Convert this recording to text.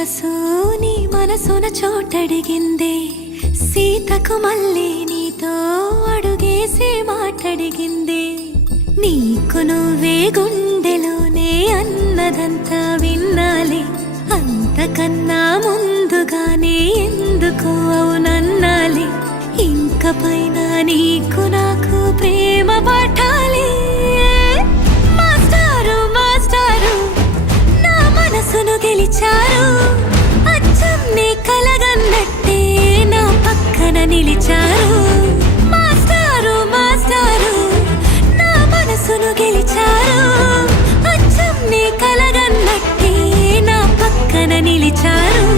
మనసు నీ మనసున చోటడిగిందే, సీతకు మళ్ళీ నీతో అడుగేసి మాటడిగిందే. నీకు నువ్వే గుండెలోనే అన్నదంతా విన్నాలే, అంతకన్నా ముందుగానే ఎందుకు అవునన్నాలే. ఇంక పైన నీకు నాకు ప్రేమ పాఠాలే. మాస్టారు మాస్టారు నా మనసును గెలిచారు, అచ్చం నీ కలగన్నట్టే నా పక్కన నిలిచారు. మాస్టారు మాస్టారు నా మనసును గెలిచారు, అచ్చం నీ కలగన్నట్టే నా పక్కన నిలిచారు.